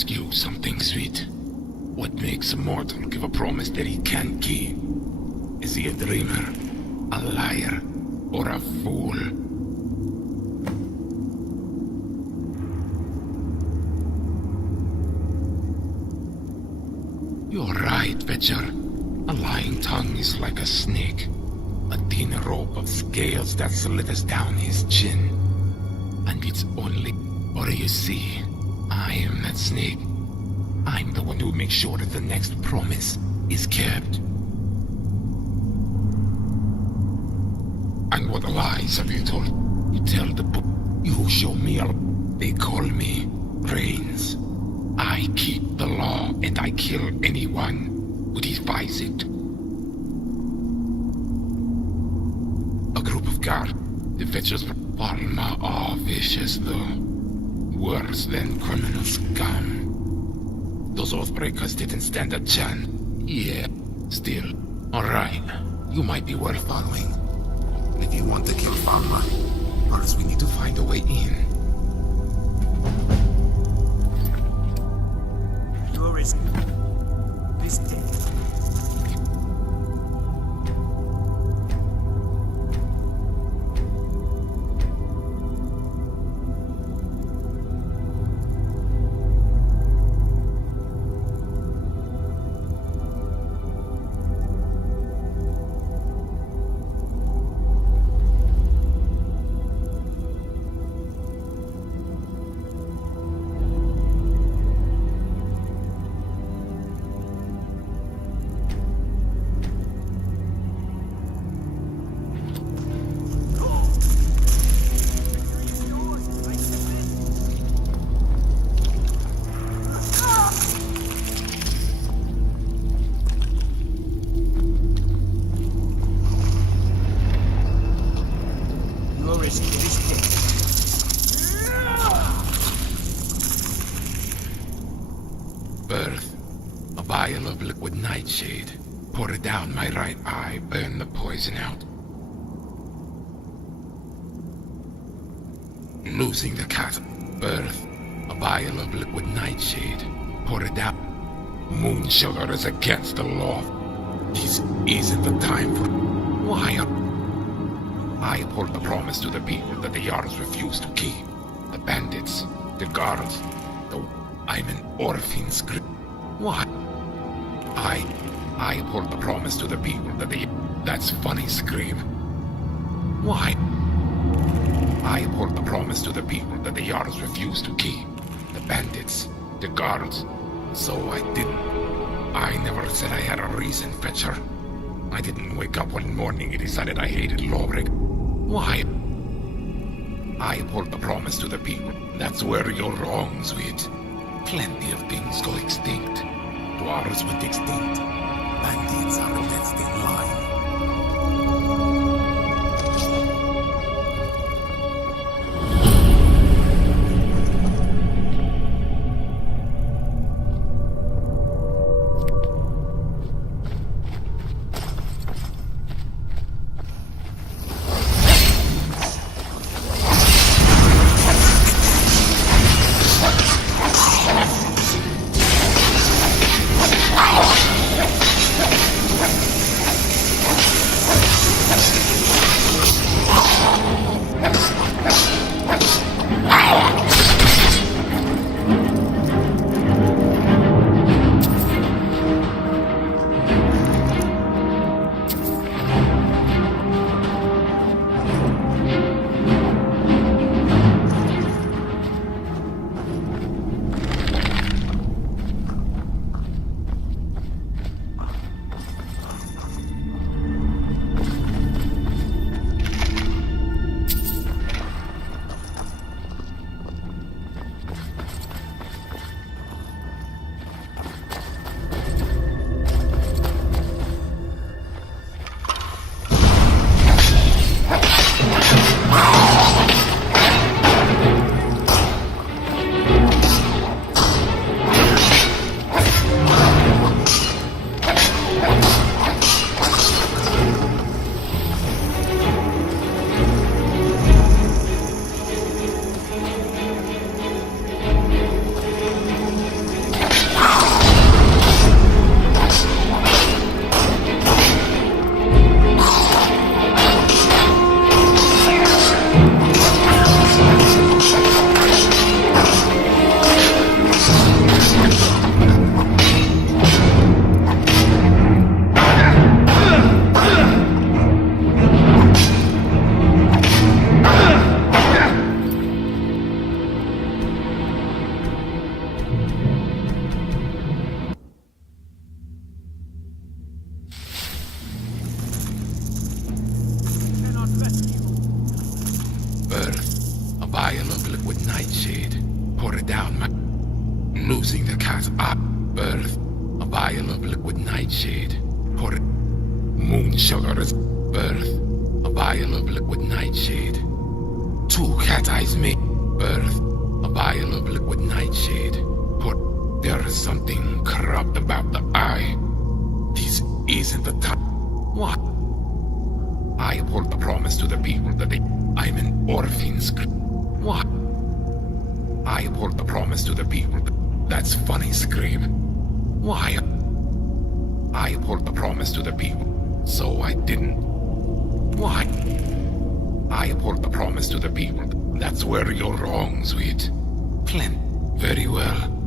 ask you something, sweet. What makes a mortal give a promise that he can't keep? Is he a dreamer, a liar, or a fool? You're right, Fetcher. A lying tongue is like a snake. A thin rope of scales that slithers down his chin. And it's only... Or you see, I am that snake. I'm the one who makes sure that the next promise is kept. And what lies have you told? You tell the book. You show me a... They call me Reigns. I keep the law and I kill anyone who defies it. A group of guards, the Fetchers from Palma are vicious though. Worse than criminal scum. Those oathbreakers didn't stand a chance. Yeah, still. Alright, you might be worth following. If you want to kill Palma, first we need to find a way in. Your risk is dead. Birth. A vial of liquid nightshade. Pour it down my right eye, burn the poison out. Losing the cat. Birth. A vial of liquid nightshade. Pour it down. Moon sugar is against the law. This isn't the time for... Why? I uphold the promise to the people that the Jarls refuse to keep. The bandits, the guards, I'm an orphan script. Why? I uphold the promise to the people that they... That's funny, Scream. Why? I uphold the promise to the people that the Jarls refuse to keep. The bandits, the guards. So I didn't. I never said I had a reason, Fetcher. I didn't wake up one morning and decided I hated Lawbreak. Why? I uphold the promise to the people. That's where you're wrong, sweet. Plenty of things go extinct. Dwarves went extinct. Bandits are next in line. losing the cat's eye, birth, a vial of liquid nightshade. For moon sugar's birth, a vial of liquid nightshade. Two cat eyes make birth, a vial of liquid nightshade. For there is something corrupt about the eye. This isn't the time. What? I hold the promise to the people that I'm an orphan script. What? I hold the promise to the people. That's funny, Scream. Why? I hold the promise to the people, so I didn't. Why? I hold the promise to the people. That's where you're wrong, sweet. Flynn, very well.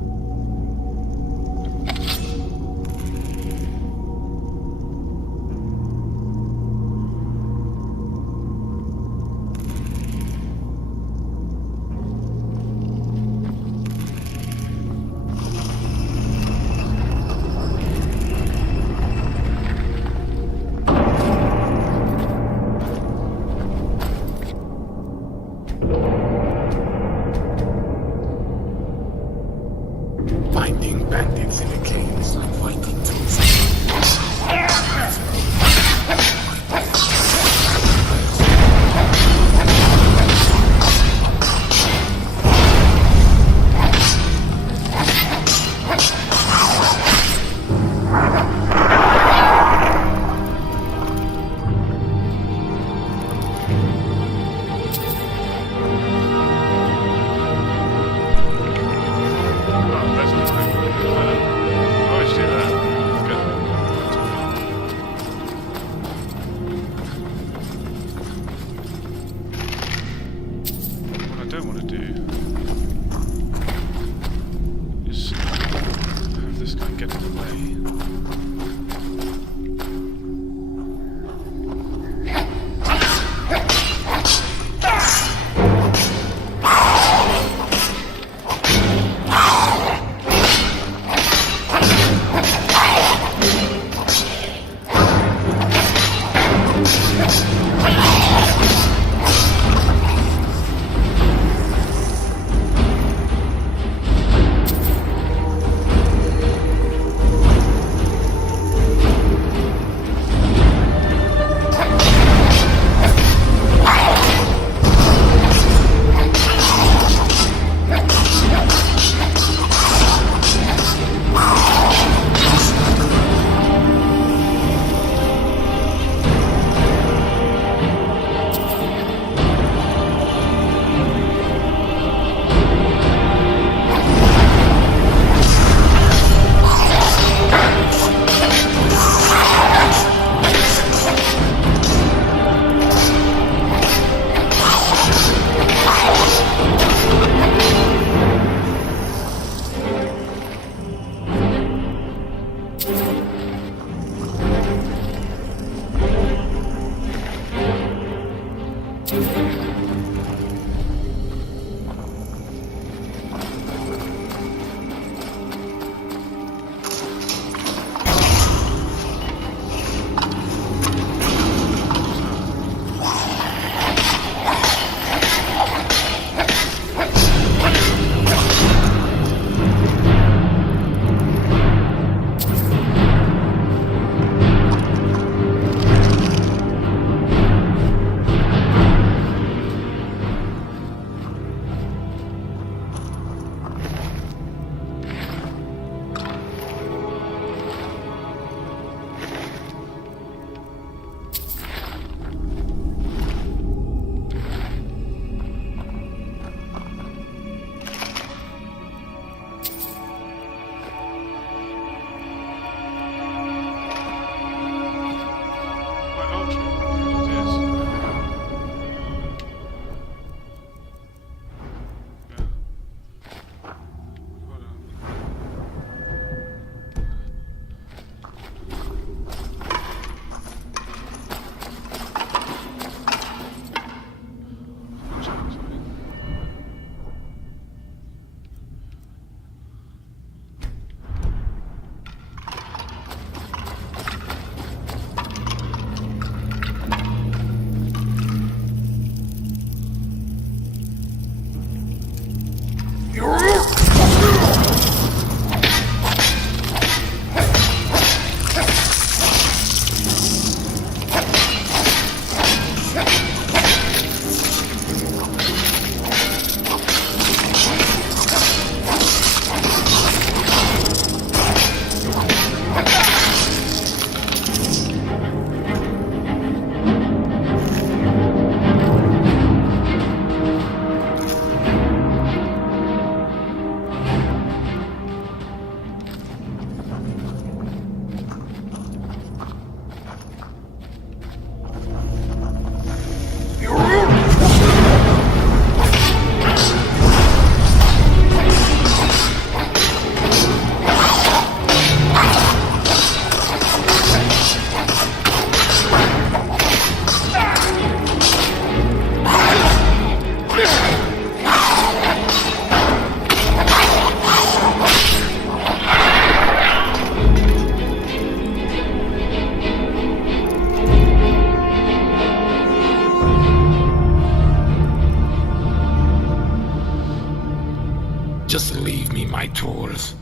my tools.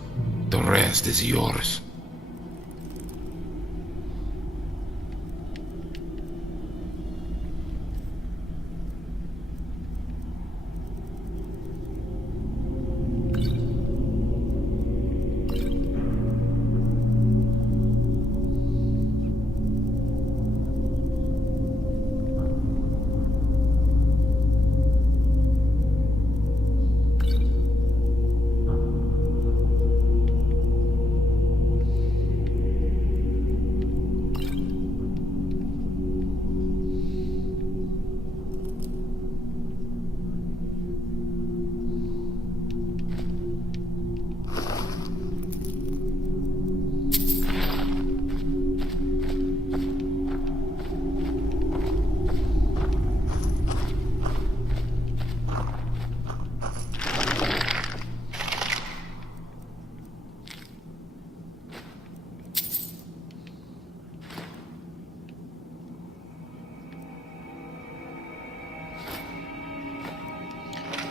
The rest is yours.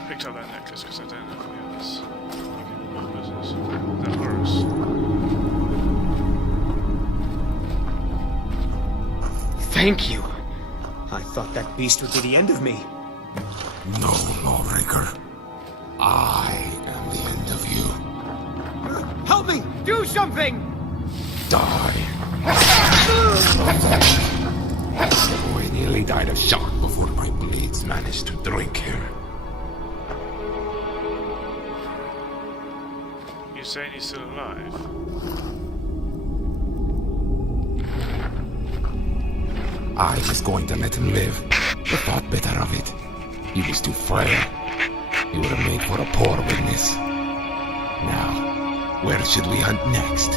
Picked up that necklace because I don't know if any others like business. They're horrors. Thank you. I thought that beast would be the end of me. No, Lawbreaker. I am the end of you. Help me! Do something! Die. The boy nearly died of shock before my blades managed to drink him. You saying he's still alive? I was going to let him live, but thought better of it. He was too frail. He would have made for a poor witness. Now, where should we hunt next?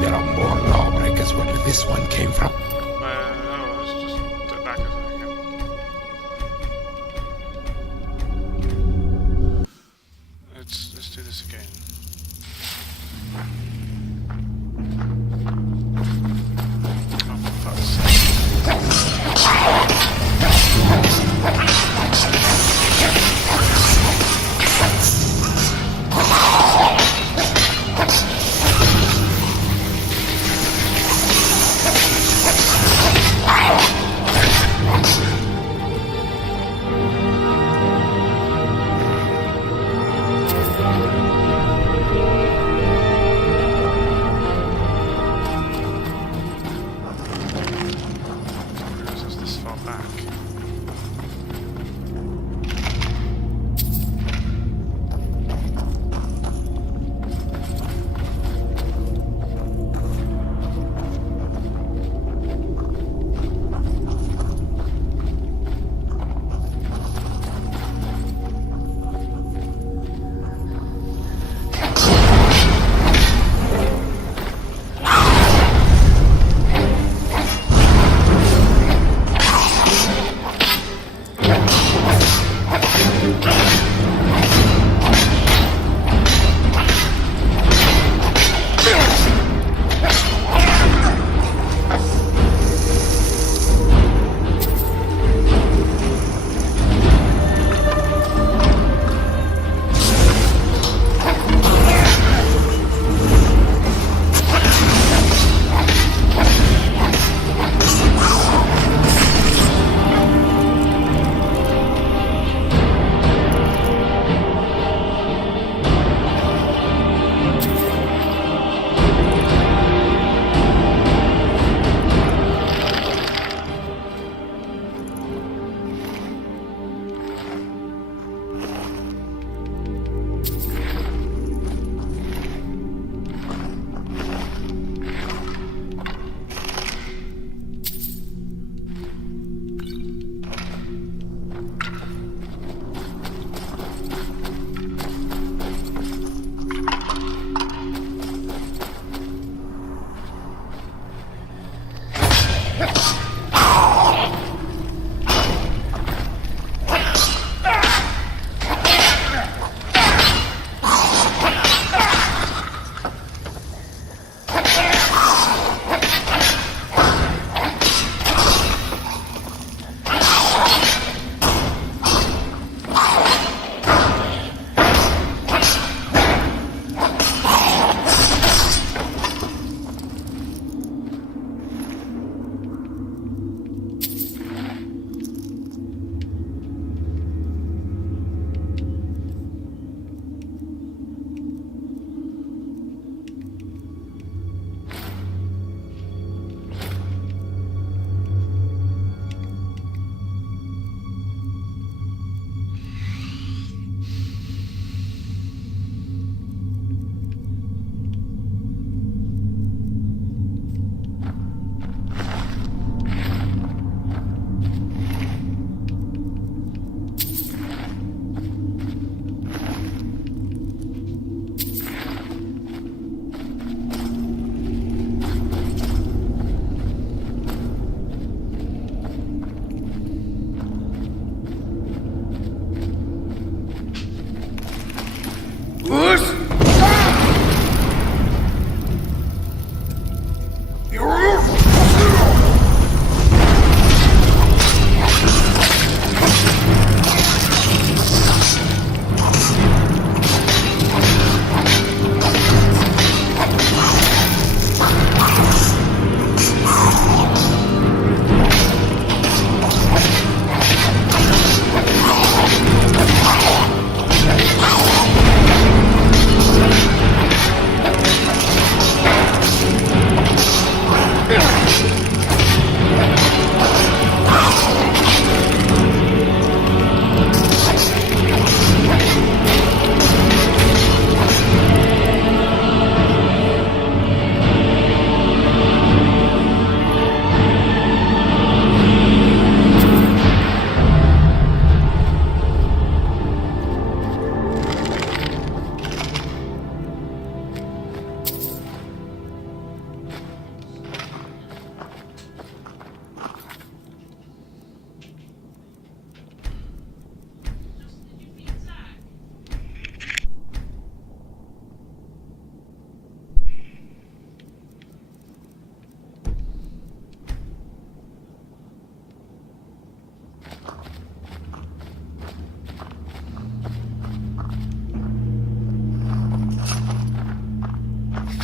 There are more lawbreakers where this one came from. No, let's just step back a second. Let's do this again. Oh, for fuck's sake. This far back.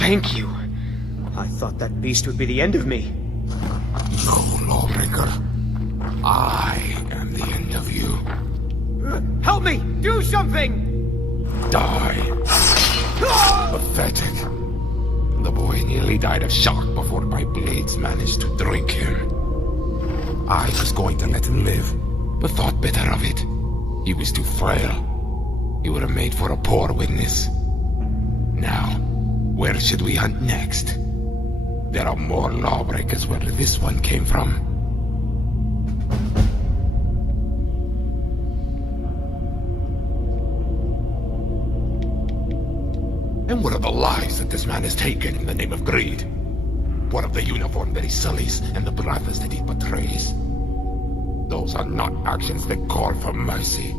Thank you. I thought that beast would be the end of me. No, lawbreaker. I am the end of you. Help me! Do something! Die. Pathetic. The boy nearly died of shock before my blades managed to drink him. I was going to let him live, but thought better of it. He was too frail. He would have made for a poor witness. Now, where should we hunt next? There are more lawbreakers where this one came from. And what of the lives that this man has taken in the name of greed? What of the uniform that he sullies and the brothers that he betrays? Those are not actions that call for mercy.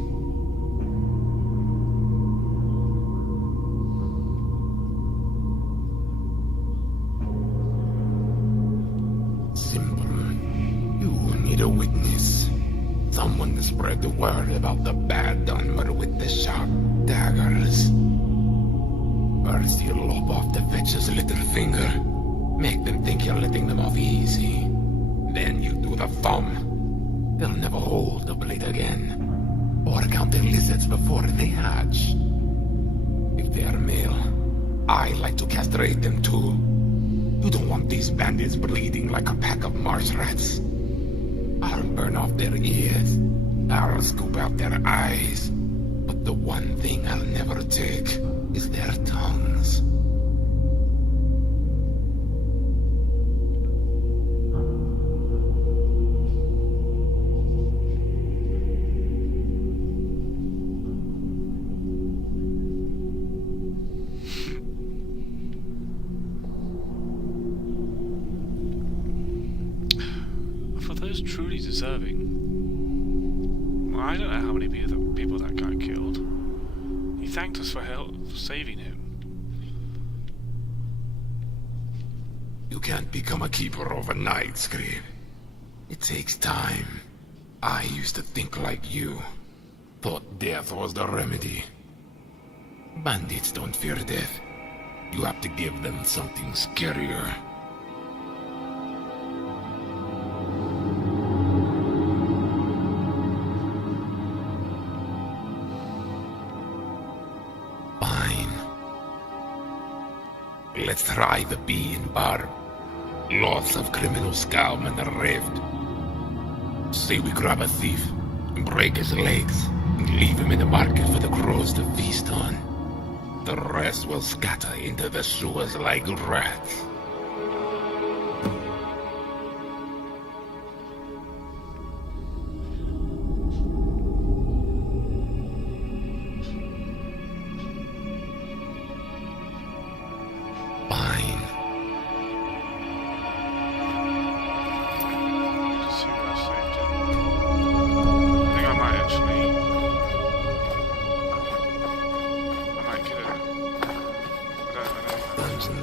Simple. You need a witness. Someone to spread the word about the bad done with the sharp daggers. First you lob off the fetcher's little finger. Make them think you're letting them off easy. Then you do the thumb. They'll never hold the blade again. Or count their lizards before they hatch. If they are male, I like to castrate them too. You don't want these bandits bleeding like a pack of marsh rats. I'll burn off their ears. I'll scoop out their eyes. But the one thing I'll never take is their tongues. For those truly deserving, well, I don't know how many people that guy killed. He thanked us for saving him. You can't become a keeper overnight, Scream. It takes time. I used to think like you. Thought death was the remedy. Bandits don't fear death. You have to give them something scarier. Let's try the bee and barb. Lots of criminals scum and the rift. Say we grab a thief, and break his legs, and leave him in the market for the crows to feast on. The rest will scatter into the sewers like rats.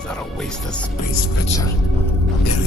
Are a waste of space, Fetcher. There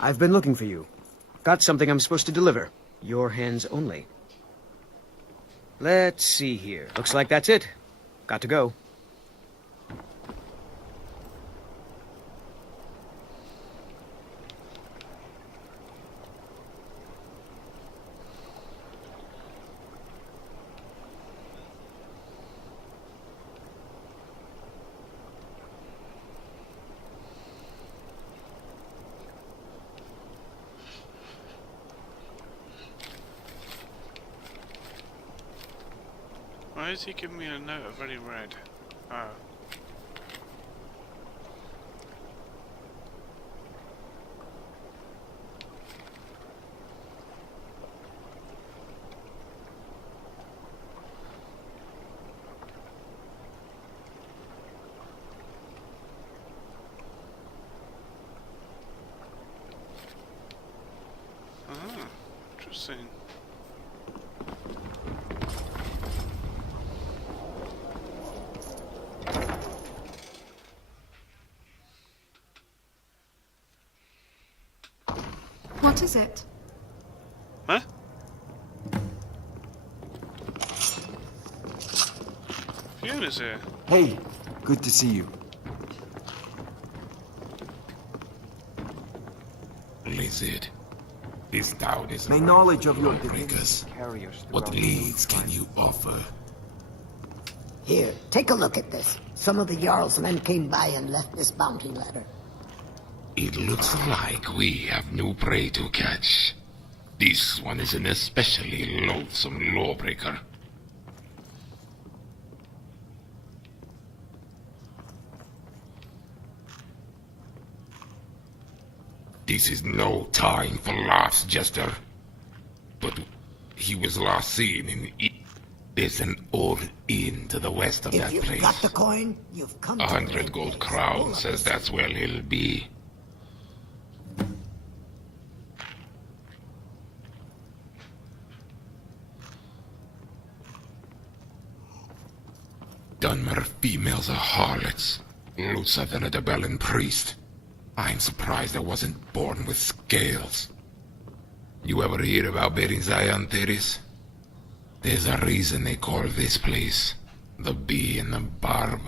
I've been looking for you. Got something I'm supposed to deliver. Your hands only. Let's see here. Looks like that's it. Got to go. Why is he giving me a note I've already read? Oh. Ah, interesting. What is it? Huh? Fiona's here. Hey, good to see you. Lizard, this town is My knowledge of your lawbreakers. carriers What throughout leads can you offer? Here, take a look at this. Some of the Jarl's men came by and left this bounty letter. It looks like we have new prey to catch. This one is an especially loathsome lawbreaker. This is no time for laughs, Jester. But he was last seen in... There's an old inn to the west of If that you've place. got the coin, you've come to the 100 right gold place. crown All of says us. that's where he'll be. Dunmer females are harlots, looser than a Debellan priest. I'm surprised I wasn't born with scales. You ever hear about Bering Zion theories? There's a reason they call this place the Bee and the Barb.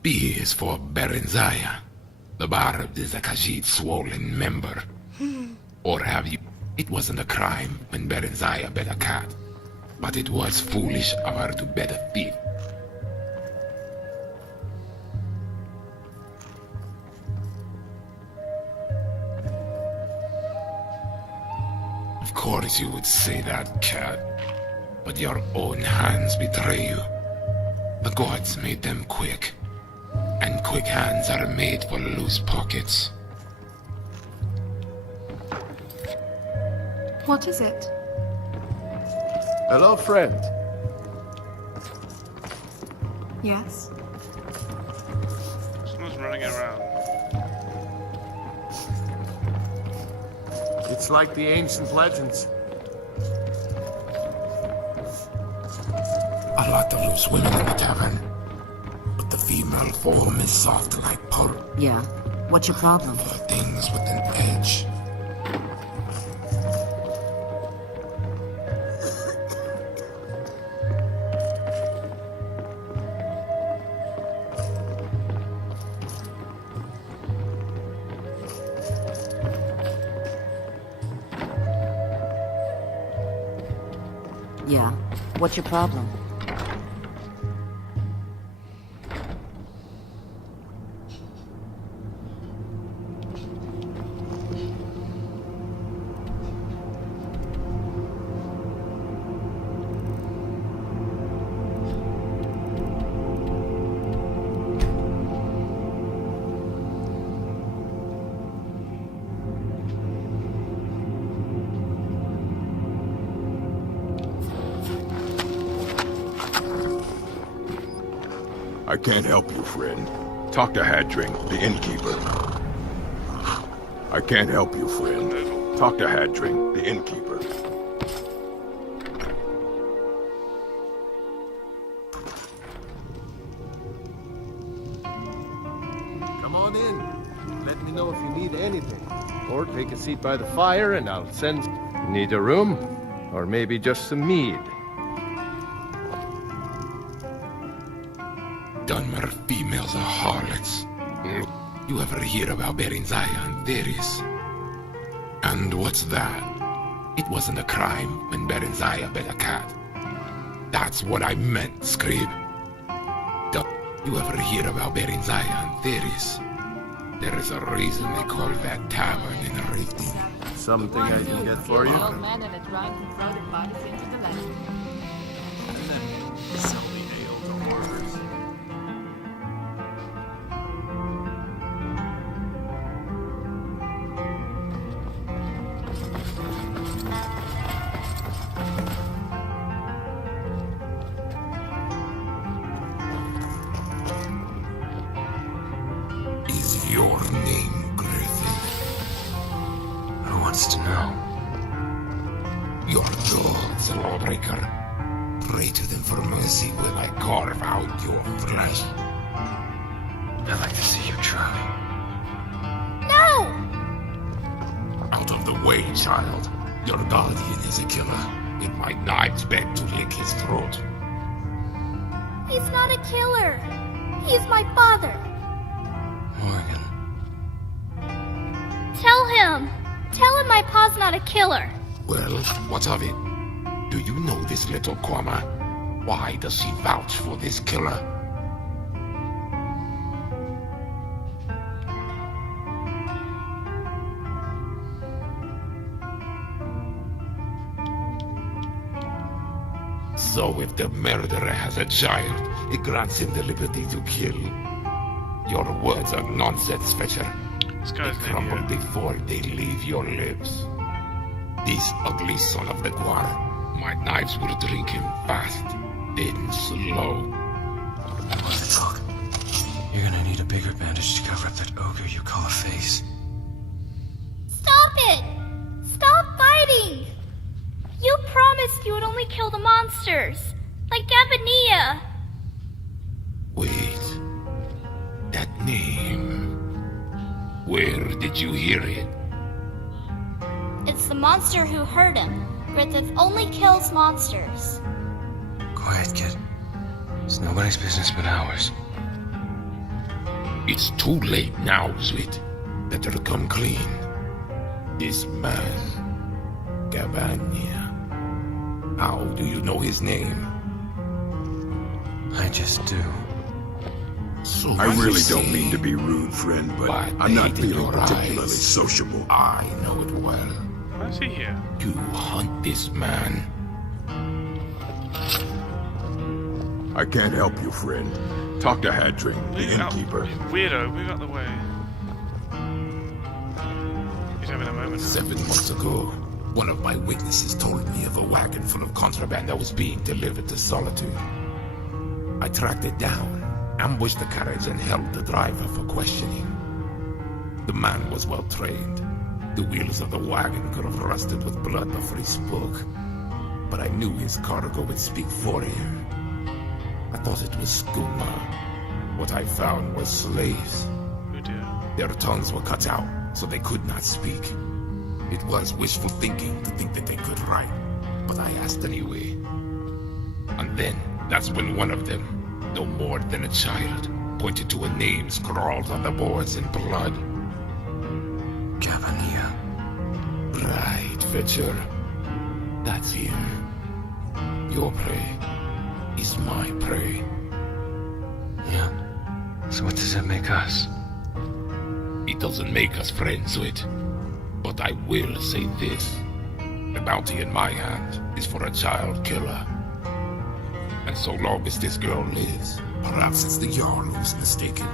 B is for Berenzaya. The Barb is a Khajiit swollen member. Or have you... It wasn't a crime when Berenzaya bet a cat. But it was foolish of her to bet a thief. Of course you would say that, cat. But your own hands betray you. The gods made them quick. And quick hands are made for loose pockets. What is it? Hello, friend. Yes? Someone's running around. It's like the ancient legends. A lot of loose women in the tavern. But the female form is soft like pulp. Yeah. What's your problem? Things with an edge. Yeah. What's your problem? I can't help you, friend. Talk to Hadring, the innkeeper. I can't help you, friend. Talk to Hadring, the innkeeper. Or take a seat by the fire and I'll send... Need a room? Or maybe just some mead? Dunmer females are harlots. You ever hear about Berenzaya and Theris? And what's that? It wasn't a crime when Berenzaya bet a cat. That's what I meant, Scrib. You ever hear about Berenzaya and Theris? There is a reason they call that tavern in a rating. Something I can get for you? Old man and a drunk who throw their bodies into the lake. And then sell the ale to hoarders. Is your name Griffin? Who wants to know? Your gods, lawbreaker. Pray to them for mercy while I carve out your flesh. I'd like to see you try. No! Out of the way, child. Your guardian is a killer. It might knives beg to lick his throat. He's not a killer. He's my father. Morgan. Tell him. Tell him my pa's not a killer. Well, what of it? Do you know this little Kwama? Why does she vouch for this killer? So if the murderer has a child, it grants him the liberty to kill. Your words are nonsense, Fetcher. This They guy's crumble an idiot. before they leave your lips. This ugly son of the Guara, my knives will drink him fast, then slow. What the talk? You're gonna need a bigger bandage to cover up that ogre you call a face. Stop it! Stop fighting! You promised you would only kill the monsters. Like Gabania. Wait. That name. Where did you hear it? It's the monster who hurt him. Griffith only kills monsters. Quiet, kid. It's nobody's business but ours. It's too late now, Zwit. Better come clean. This man, Gabania. How do you know his name? I just do. So I really don't mean to be rude, friend, but But I'm not hate in feeling your particularly eyes. sociable. I know it well. Why is he here? You hunt this man. I can't help you, friend. Talk to Hadring, the Move out, innkeeper. weirdo, move out the way. He's having a moment. 7 months ago, one of my witnesses told me of a wagon full of contraband that was being delivered to Solitude. I tracked it down, ambushed the carriage, and held the driver for questioning. The man was well trained. The wheels of the wagon could have rusted with blood before he spoke. But I knew his cargo would speak for you. I thought it was skooma. What I found was slaves. Oh dear. Their tongues were cut out, so they could not speak. It was wishful thinking to think that they could write, but I asked anyway. And then, that's when one of them, no more than a child, pointed to a name scrawled on the boards in blood. Gabania. Right, Fetcher. That's him. Your prey is my prey. Yeah. So what does that make us? It doesn't make us friends with. But I will say this. The bounty in my hand is for a child killer. And so long as this girl lives, perhaps it's the Jarl who's mistaken.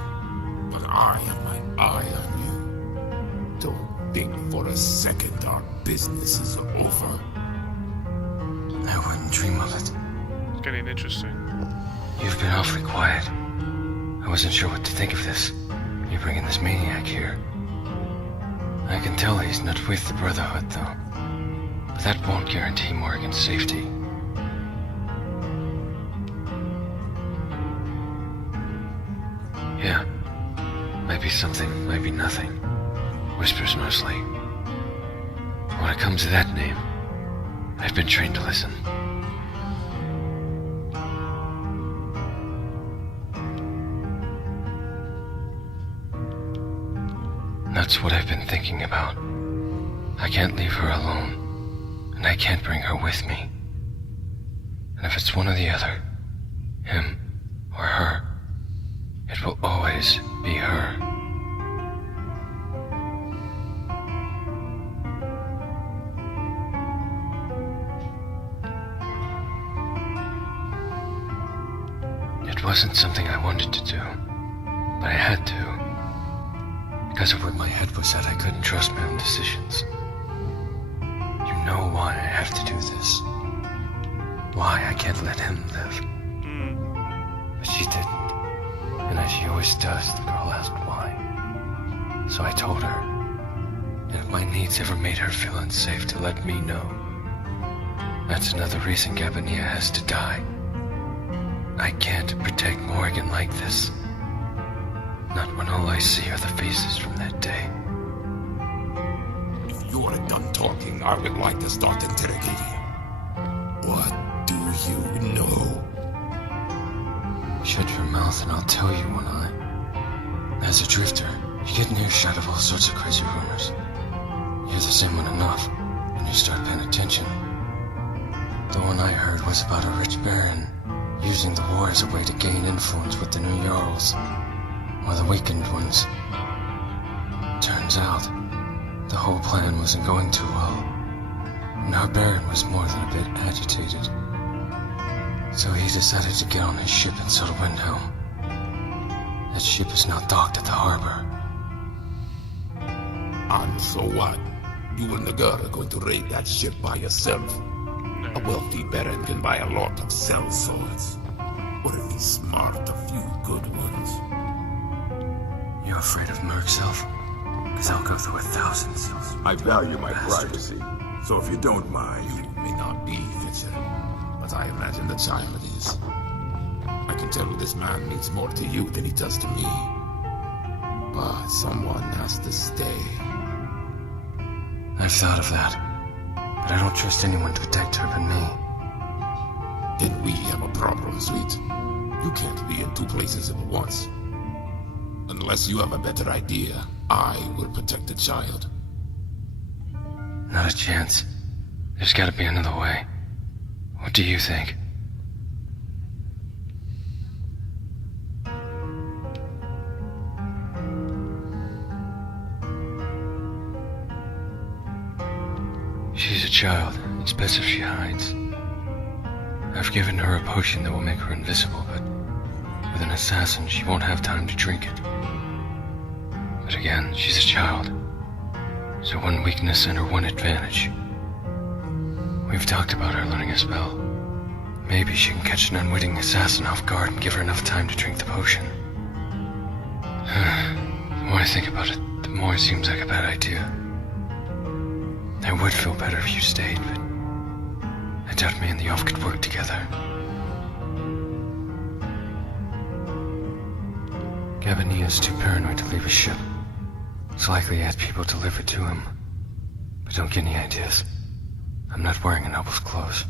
But I have my eye on you. Don't think for a second our business is over. I wouldn't dream of it. It's getting interesting. You've been awfully quiet. I wasn't sure what to think of this. You bringing this maniac here. I can tell he's not with the Brotherhood, though. But that won't guarantee Morgan's safety. Yeah. Might be something, might be nothing. Whispers mostly. When it comes to that name, I've been trained to listen. That's what I've been thinking about. I can't leave her alone, and I can't bring her with me. And if it's one or the other, him or her, it will always be her. It wasn't something I wanted to do, but I had to. Because of where my head was at, I couldn't trust my own decisions. You know why I have to do this. Why I can't let him live. But she didn't. And as she always does, the girl asked why. So I told her. And if my needs ever made her feel unsafe, to let me know. That's another reason Gabania has to die. I can't protect Morgan like this. Not when all I see are the faces from that day. If you're done talking, I would like to start interrogating. What do you know? Shut your mouth and I'll tell you, won't I? As a drifter, you get an earshot of all sorts of crazy rumors. You hear the same one enough, and you start paying attention. The one I heard was about a rich baron using the war as a way to gain influence with the new Jarls, or the weakened ones. Turns out, the whole plan wasn't going too well, and our baron was more than a bit agitated. So he decided to get on his ship and sail to Windhelm. That ship is now docked at the harbor. And so what? You and the girl are going to raid that ship by yourself? A wealthy baron can buy a lot of cell swords. Or if he's smart, a few good ones. You afraid of Merc's elf? Because I'll go through 1,000. I value my privacy, so if you don't mind... You may not be, Fitzer, but I imagine the child is. I can tell this man means more to you than he does to me. But someone has to stay. I've thought of that, but I don't trust anyone to protect her but me. Then we have a problem, sweet. You can't be in two places at once. Unless you have a better idea, I will protect the child. Not a chance. There's gotta be another way. What do you think? She's a child. It's best if she hides. I've given her a potion that will make her invisible, but with an assassin, she won't have time to drink it. But again, she's a child. So one weakness and her one advantage. We've talked about her learning a spell. Maybe she can catch an unwitting assassin off guard and give her enough time to drink the potion. The more I think about it, the more it seems like a bad idea. I would feel better if you stayed, but I doubt me and the elf could work together. Gabania's too paranoid to leave his ship. It's likely he had people delivered to him. But don't get any ideas. I'm not wearing a noble's clothes.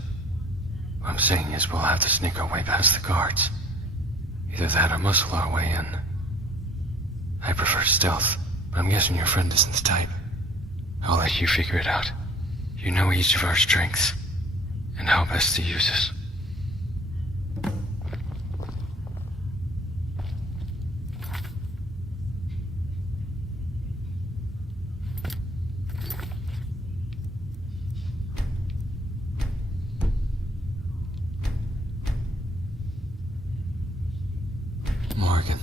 What I'm saying is we'll have to sneak our way past the guards. Either that or muscle our way in. I prefer stealth, but I'm guessing your friend isn't the type. I'll let you figure it out. You know each of our strengths, and how best to use us. Morgan,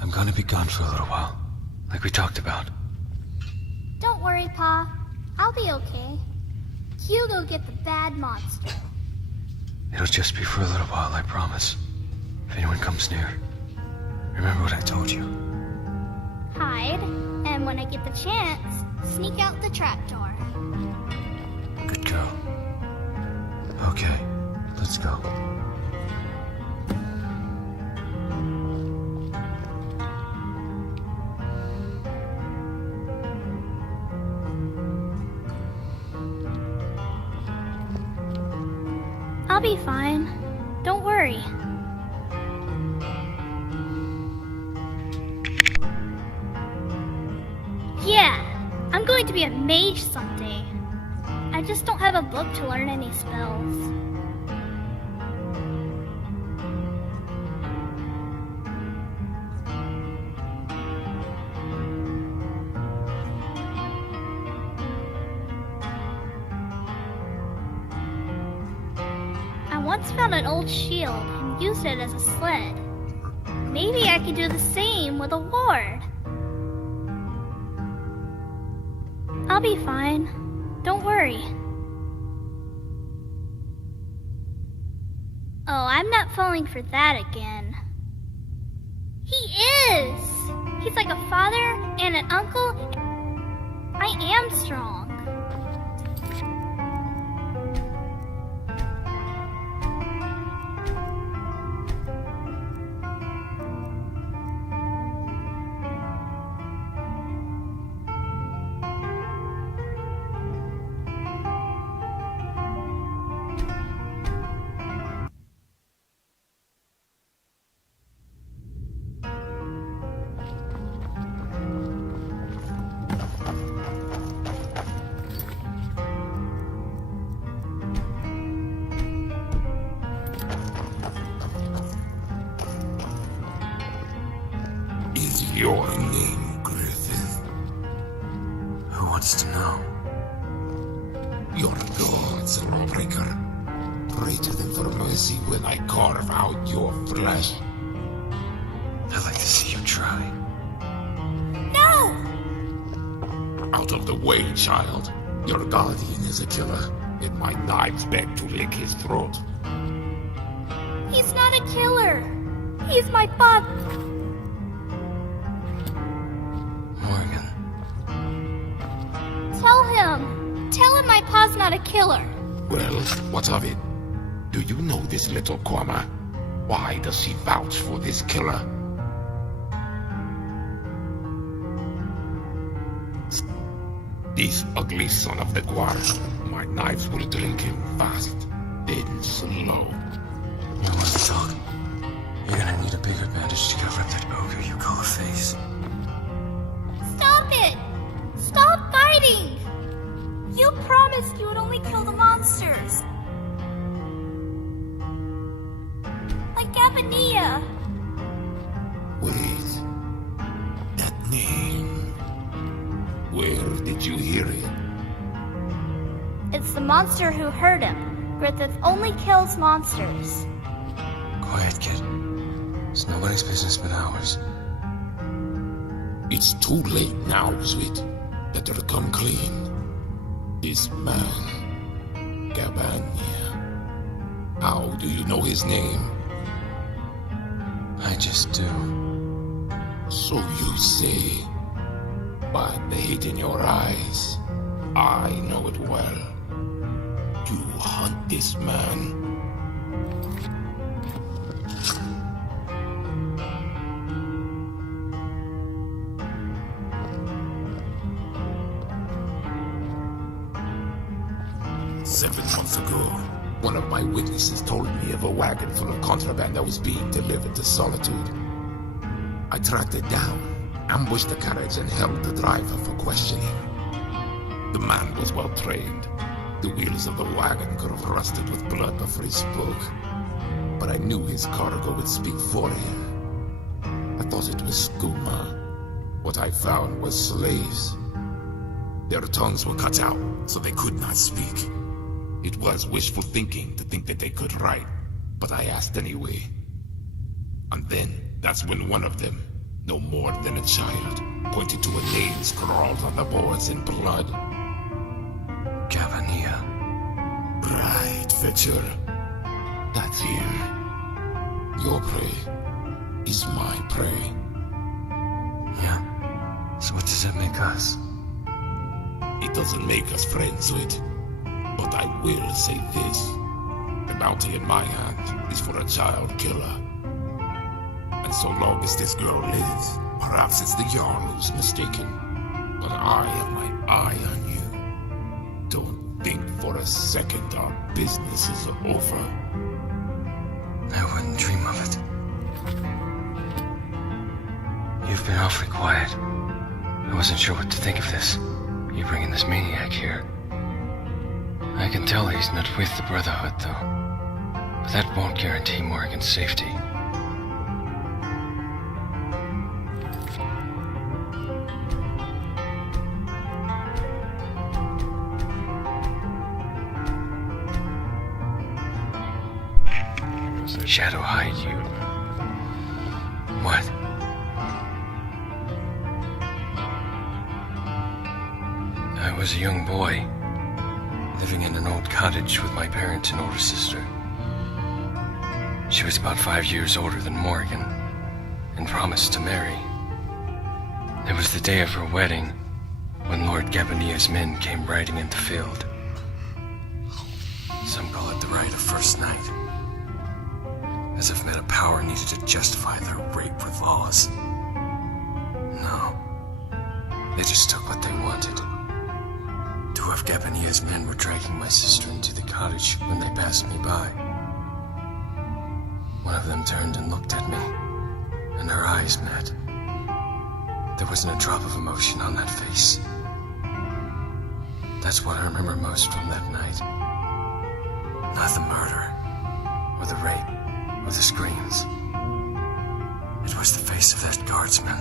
I'm gonna be gone for a little while, like we talked about. Don't worry, Pa. I'll be okay. You go get the bad monster. It'll just be for a little while, I promise. If anyone comes near, remember what I told you. Hide, and when I get the chance, sneak out the trapdoor. Good girl. Okay, let's go. I'll be fine. Don't worry. Yeah, I'm going to be a mage someday. I just don't have a book to learn any spells. I once found an old shield and used it as a sled. Maybe I could do the same with a ward. I'll be fine. Don't worry. Oh, I'm not falling for that again. He is! He's like a father and an uncle. I am strong. Is your name Griffith? Who wants to know? Your gods, lawbreaker. Pray to them for mercy when I carve out your flesh. I'd like to see you try. No! Out of the way, child. Your guardian is a killer, and my knives beg to lick his throat. He's not a killer. He's my father. Morgan. Tell him my pa's not a killer. Well, what of it? Do you know this little Kwama? Why does she vouch for this killer? This ugly son of the guard. My knives will drink him fast, then slow. You want to talk? You're gonna need a bigger bandage to cover up that ogre you call a face. Stop it! Stop fighting! You promised you would only kill the monsters. Like Gavania. Wait. That name. Where did you hear it? It's the monster who hurt him. Griffith only kills monsters. Quiet, kid. It's nobody's business but ours. It's too late now, sweet. Better come clean. This man, Gabania. How do you know his name? I just do. So you say. But the hate in your eyes, I know it well. You hunt this man. Seven months ago, one of my witnesses told me of a wagon full of contraband that was being delivered to Solitude. I tracked it down, ambushed the carriage, and held the driver for questioning. The man was well trained. The wheels of the wagon could have rusted with blood before he spoke. But I knew his cargo would speak for him. I thought it was skooma. What I found was slaves. Their tongues were cut out, so they could not speak. It was wishful thinking to think that they could write, but I asked anyway. And then, that's when one of them, no more than a child, pointed to a name scrawled on the boards in blood. Gavania. Right, Fetcher. That's him. Your prey is my prey. Yeah. So what does that make us? It doesn't make us friends, Wit. But I will say this. The bounty in my hand is for a child killer. And so long as this girl lives, perhaps it's the Jarl who's mistaken. But I have my eye on you. Don't think for a a second our business is over. I wouldn't dream of it. You've been awfully quiet. I wasn't sure what to think of this. You bringing this maniac here. I can tell he's not with the Brotherhood, though. But that won't guarantee Morgan's safety. Shadow hide you. What? I was a young boy, living in an old cottage with my parents and older sister. She was about 5 years older than Morgan, and promised to marry. It was the day of her wedding, when Lord Gabania's men came riding into the field. Some call it the rite of first night. As if men of power needed to justify their rape with laws. No. They just took what they wanted. Two of Gabania's men were dragging my sister into the cottage when they passed me by. One of them turned and looked at me, and our eyes met. There wasn't a drop of emotion on that face. That's what I remember most from that night. Not the murder, or the rape, or the screams. It was the face of that guardsman.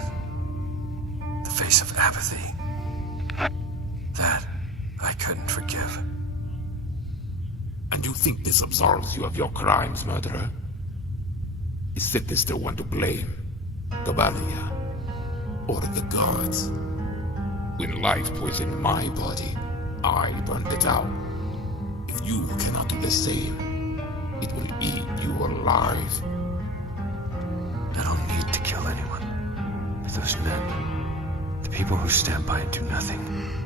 The face of apathy. That I couldn't forgive. And you think this absolves you of your crimes, murderer? Is Sithis the one to blame? Gabania? Or the gods? When life poisoned my body, I burned it out. If you cannot do the same, it will eat you alive. I don't need to kill anyone. But those men, the people who stand by and do nothing,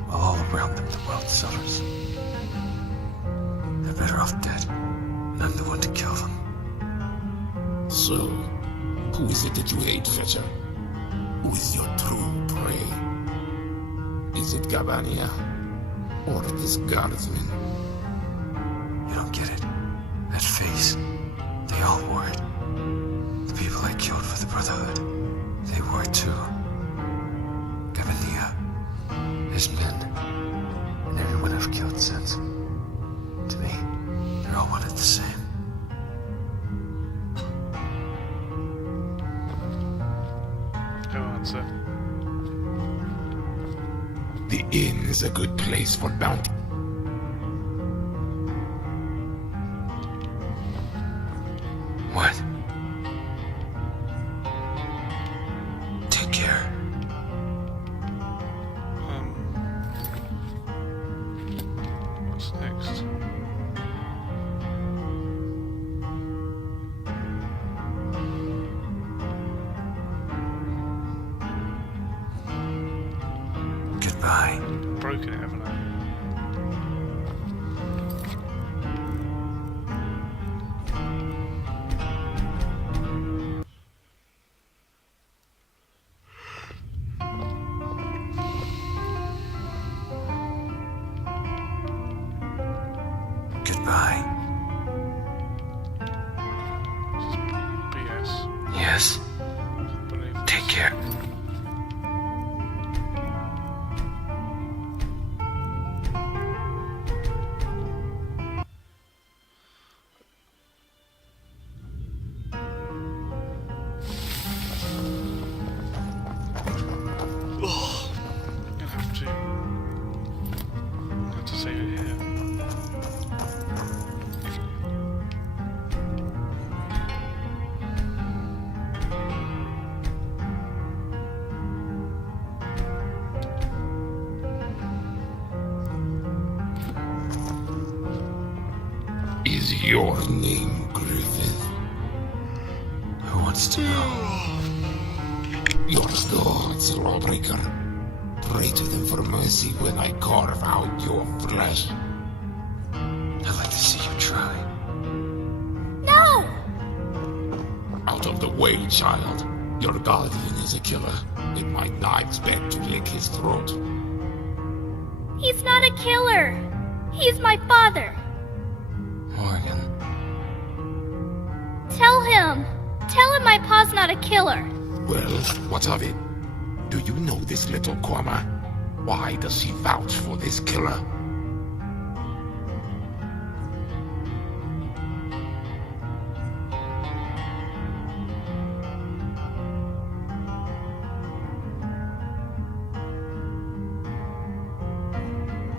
while all around them the world suffers. They're better off dead, and I'm the one to kill them. So, who is it that you hate, Fetcher? Who is your true prey? Is it Gabania? Or this guardsman? You don't get it. That face, they all wore it. The people I killed for the Brotherhood, they wore it too. Gabania, his men, and everyone I've killed since. To me, they're all one and the same. Go on, sir. The inn is a good place for bounty. What? Take care. What's next? Goodbye. Broken it, haven't I? Goodbye. BS. Yes. Believe Take care. I'm gonna have to save it here. Is your name Griffith? Who wants to know? Your gods, lawbreaker. Pray to them for mercy when I carve out your flesh. I'd like to see you try. No! Out of the way, child. Your guardian is a killer. It might not expect to lick his throat. He's not a killer. He's my father. Morgan. Tell him. Tell him my pa's not a killer. Well, what of it? Do you know this little Kwama? Why does she vouch for this killer?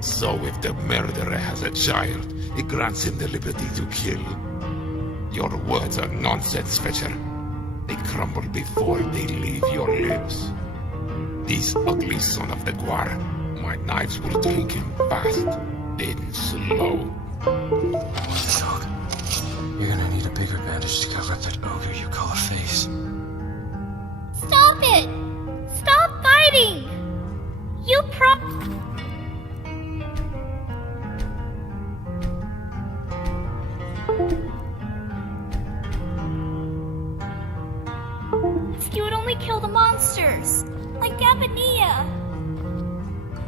So if the murderer has a child, it grants him the liberty to kill. Your words are nonsense, Fetcher. They crumble before they leave your lips. This ugly son of the Guar, my knives will take him fast, then slow. Dog, you're gonna need a bigger bandage to cover up that ogre you call a face. Stop it! Stop fighting! You You would only kill the monsters, like Gavania.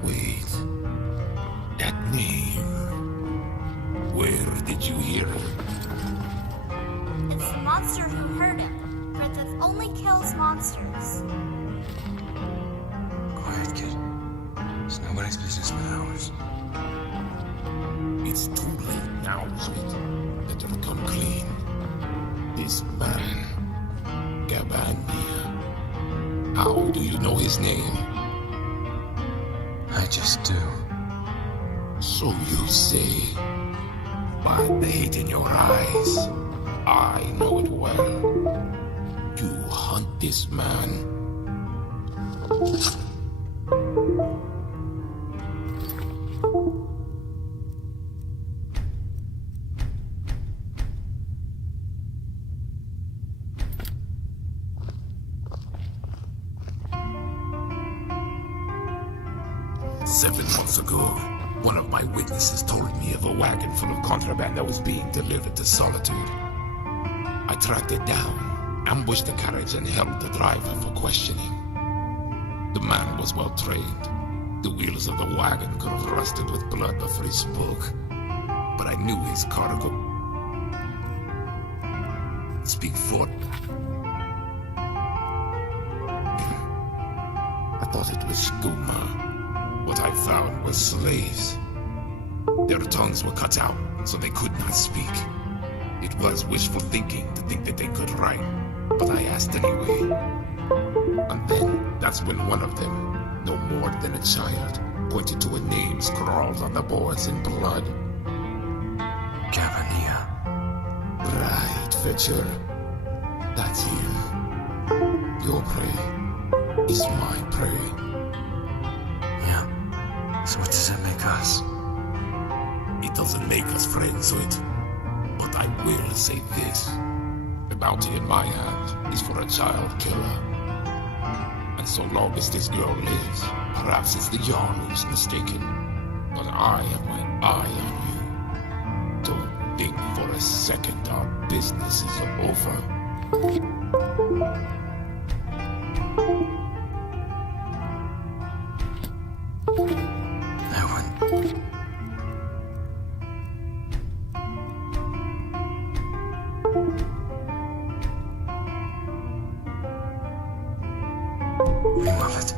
Wait. That name. Where did you hear it? It's the monster who hurt him. Griffith only kills monsters. Quiet, kid. It's nobody's business but ours. It's too late now, sweet. Let her come clean. This man, Gavania. How do you know his name? I just do. So you say. By the hate in your eyes. I know it well. You hunt this man. 7 months ago, one of my witnesses told me of a wagon full of contraband that was being delivered to Solitude. I tracked it down, ambushed the carriage, and held the driver for questioning. The man was well trained. The wheels of the wagon could have rusted with blood before he spoke. But I knew his cargo speak for. I thought it was skooma. What I found was slaves. Their tongues were cut out, so they could not speak. It was wishful thinking to think that they could write, but I asked anyway. And then, that's when one of them, no more than a child, pointed to a name scrawled on the boards in blood. Gavania. Right, Fetcher. That's him. Your prey is my prey. Yeah. So what does that make us? It doesn't make us friends, Wit. But I will say this. The bounty in my hand is for a child killer. And so long as this girl lives, perhaps it's the Jarl who's mistaken. But I have my eye on you. Don't think for a second our business is over. Remove it.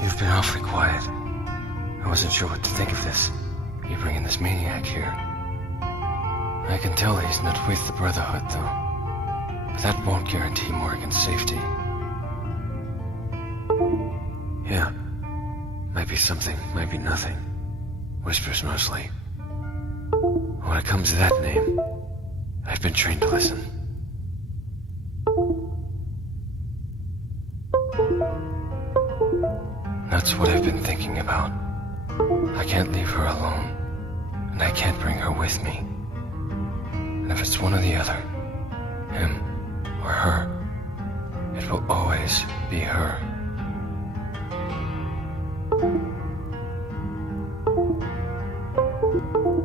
You've been awfully quiet. I wasn't sure what to think of this. You bringing this maniac here. I can tell he's not with the Brotherhood, though. But that won't guarantee Morgan's safety. Yeah. Might be something, might be nothing. Whispers mostly. When it comes to that name, I've been trained to listen. That's what I've been thinking about. I can't leave her alone, and I can't bring her with me. And if it's one or the other, him or her, it will always be her.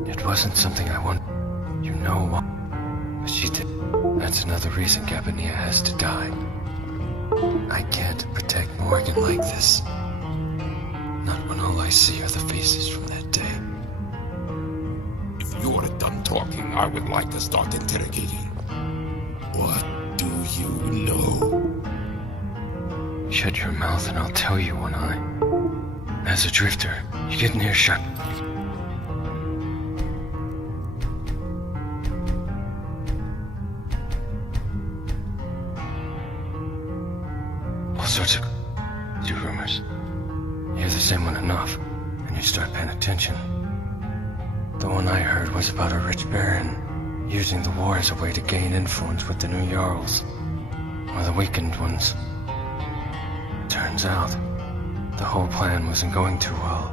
It wasn't something I wanted. You know why. But she did. That's another reason Gabania has to die. I can't protect Morgan like this. Not when all I see are the faces from that day. If you're done talking, I would like to start interrogating. What do you know? Shut your mouth and I'll tell you when As a drifter, you get near shut. All sorts of rumors. You hear the same one enough, and you start paying attention. The one I heard was about a rich baron using the war as a way to gain influence with the new Jarls, or the weakened ones. Turns out, the whole plan wasn't going too well,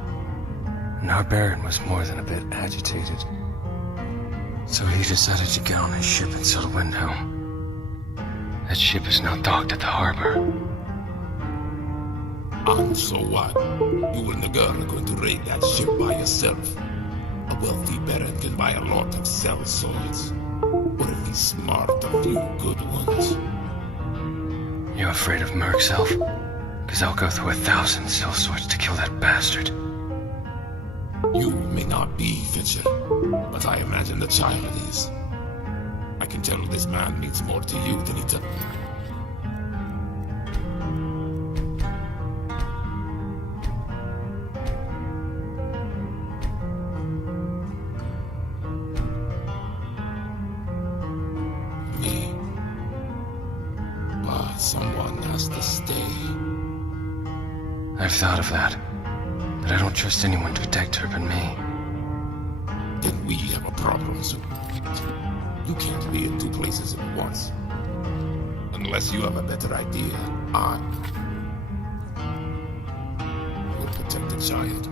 and our baron was more than a bit agitated. So he decided to get on his ship and sail to Windhelm. That ship is now docked at the harbor. And so what? You and the girl are going to raid that ship by yourself. A wealthy baron can buy a lot of cell swords. Or if he's smart, a few good ones. You afraid of Merc's elf? Because I'll go through 1,000 cell swords to kill that bastard. You may not be, Fitcher, but I imagine the child is. I can tell this man means more to you than he does. Me. But someone has to stay. I've thought of that, but I don't trust anyone to protect her but me. Then we have a problem, sir. You can't be in two places at once. Unless you have a better idea, I will protect the child.